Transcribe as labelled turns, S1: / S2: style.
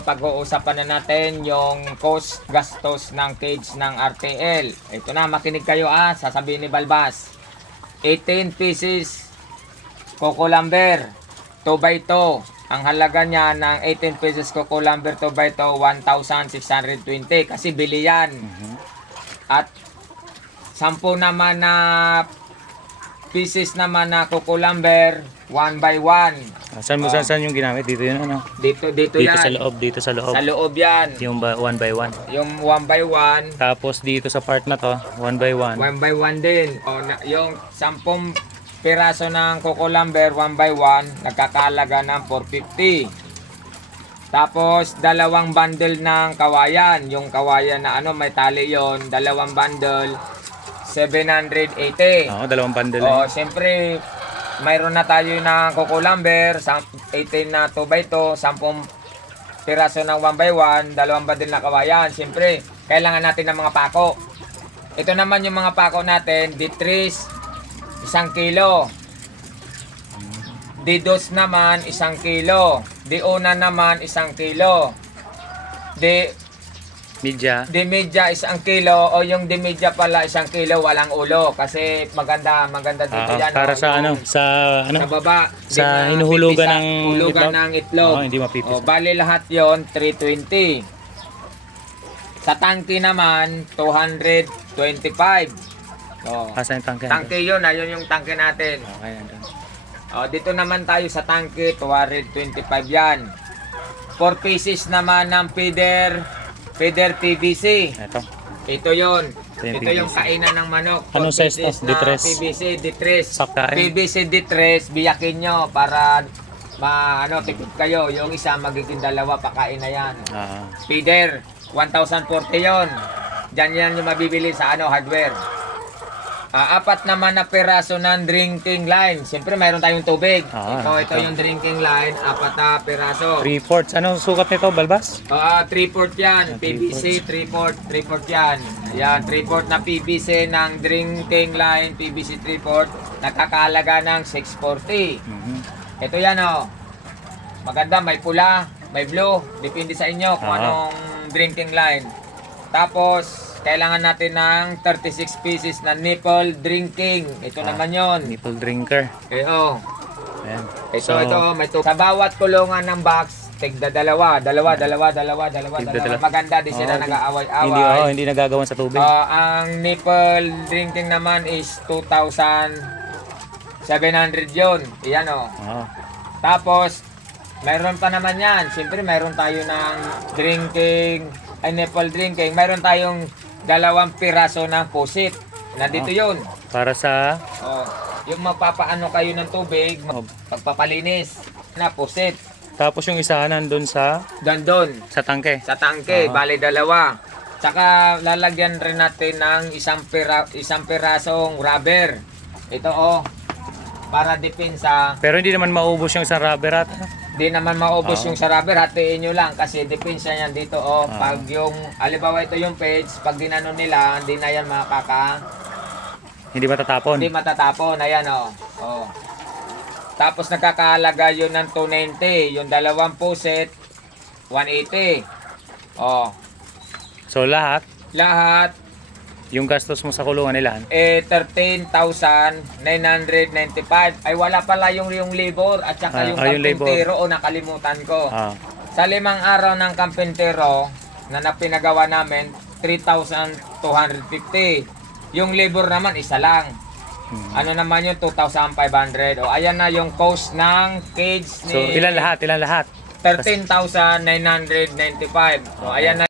S1: Pag-uusapan na natin yung cost gastos ng cage ng RTL. Ito na, makinig kayo ah, sasabihin ni Balbas. 18 pieces coco lumber, 2 by 2. Ang halaga niya ng 18 pieces coco lumber 2 by 2, 1,620 kasi bili yan. At 10 naman na pieces naman na lumber, 1 by 1.
S2: Ah, Saan mo saan, saan yung ginamit? Dito yun ano?
S1: Dito, dito,
S2: Dito
S1: yan.
S2: sa loob, dito sa loob.
S1: Sa loob yan.
S2: Yung ba, one by one.
S1: Yung 1 by 1,
S2: Tapos dito sa part na to, one by one.
S1: 1 by 1 din. O, na, yung 10 piraso ng lumber, 1 by 1, nagkakalaga ng 450. Tapos, dalawang bundle ng kawayan. Yung kawayan na ano, may tali yon dalawang bundle, 780.
S2: Oo, dalawang bundle.
S1: O,
S2: eh.
S1: siyempre, mayroon na tayo ng coco lumber, sam- 18 na 2 by 2, 10 piraso ng 1 by 1, dalawang bundle na kawayan. Siyempre, kailangan natin ng mga pako. Ito naman yung mga pako natin, D3, isang kilo. D2 naman, isang kilo. D1 naman, isang kilo. D,
S2: Media.
S1: D media isang kilo o yung D media pala isang kilo walang ulo kasi maganda maganda dito
S2: Oo,
S1: yan
S2: para
S1: oh,
S2: sa
S1: yung
S2: ano? Sa ano?
S1: sa baba
S2: Sa
S1: di
S2: hinuhulugan
S1: pipisa-
S2: ng
S1: hulugan
S2: itlog?
S1: ng itlog
S2: Oo, hindi mapipisa.
S1: o bali lahat yon 320 sa tangke naman 225 oh
S2: Asan yung tangke?
S1: tangke yun ayun yung tangke natin
S2: Okay, andun.
S1: o dito naman tayo sa tangke 225 yan 4 pieces naman ng feeder feeder PVC
S2: Ito.
S1: Ito yon.
S2: Ito yung
S1: kainan ng manok.
S2: Anong size to? D3?
S1: PVC, D3.
S2: Sakkain?
S1: PVC D3, biyakin nyo para ma ano, tipid kayo. Yung isa magiging dalawa, pakain na yan.
S2: Ah,
S1: Feeder, 1,040 yon. Diyan yan yung mabibili sa ano, hardware. Ah, apat naman na peraso ng drinking line. Siyempre, mayroon tayong tubig.
S2: Ah,
S1: ito, ito
S2: ito.
S1: yung drinking line, apat na peraso.
S2: 3 fourths. Anong sukat nito, Balbas?
S1: Ah, 3 port yan.
S2: Ah,
S1: PVC 3 port, 3 port yan. Ayan, 3 port na PVC ng drinking line, PVC 3 port, nakakalaga ng 640.
S2: Mhm.
S1: Ito yan oh. Maganda, may pula, may blue, depende sa inyo kung
S2: Ah.
S1: anong drinking line. Tapos, kailangan natin ng 36 pieces na nipple drinking. Ito
S2: Ah.
S1: naman yon.
S2: Nipple drinker.
S1: Eh, oh.
S2: Ayan.
S1: Ito,
S2: So,
S1: ito, may tu- Sa bawat kulungan ng box, tigda dalawa, dalawa, dalawa, dalawa, dalawa, dalawa.
S2: dalawa.
S1: Maganda, di sila
S2: Oo,
S1: nag-aaway-away.
S2: Hindi, oh, hindi nagagawan sa tubig.
S1: Ah, ang nipple drinking naman is 2,700 yun. Iyan o.
S2: Oo.
S1: Tapos, mayroon pa naman yan. Siyempre, mayroon tayo ng drinking, ay nipple drinking. Mayroon tayong dalawang piraso ng pusit. Nandito
S2: Ah.
S1: yun.
S2: Para sa
S1: Oh, yung mapapaano kayo ng tubig,
S2: Oh.
S1: pagpapalinis na pusit.
S2: tapos yung isa nandun sa
S1: Dandon.
S2: sa tangke.
S1: Sa tangke,
S2: Ah.
S1: bali dalawa. Tsaka lalagyan rin natin ng isang pira, isang pirasong rubber. Ito oh. Para depensa,
S2: Pero hindi naman maubos yung isang rubber at
S1: di naman maubos
S2: Ah.
S1: yung sa rubber, hatiin nyo lang kasi depensa yan dito oh.
S2: Ah.
S1: Pag yung, alibawa ito yung page, pag dinano nila, hindi na yan makaka,
S2: hindi matatapon.
S1: hindi matatapon. Ayan oh. oh. Tapos nagkakahalaga yun ng 290, yung dalawang puset, 180. Oh.
S2: So lahat,
S1: Lahat,
S2: yung gastos mo sa kulungan nila,
S1: eh 13,995. Ay wala pala yung yung labor at saka
S2: Ah,
S1: yung
S2: ah,
S1: kampintero o nakalimutan ko.
S2: ah,
S1: Sa limang araw ng kampintero na napinagawa namin 3,250. Yung labor naman isa lang.
S2: hmm.
S1: Ano naman yung 2,500. O ayan na yung cost ng cage ni
S2: So ilan lahat? Ilan lahat?
S1: 13,995. O ayan na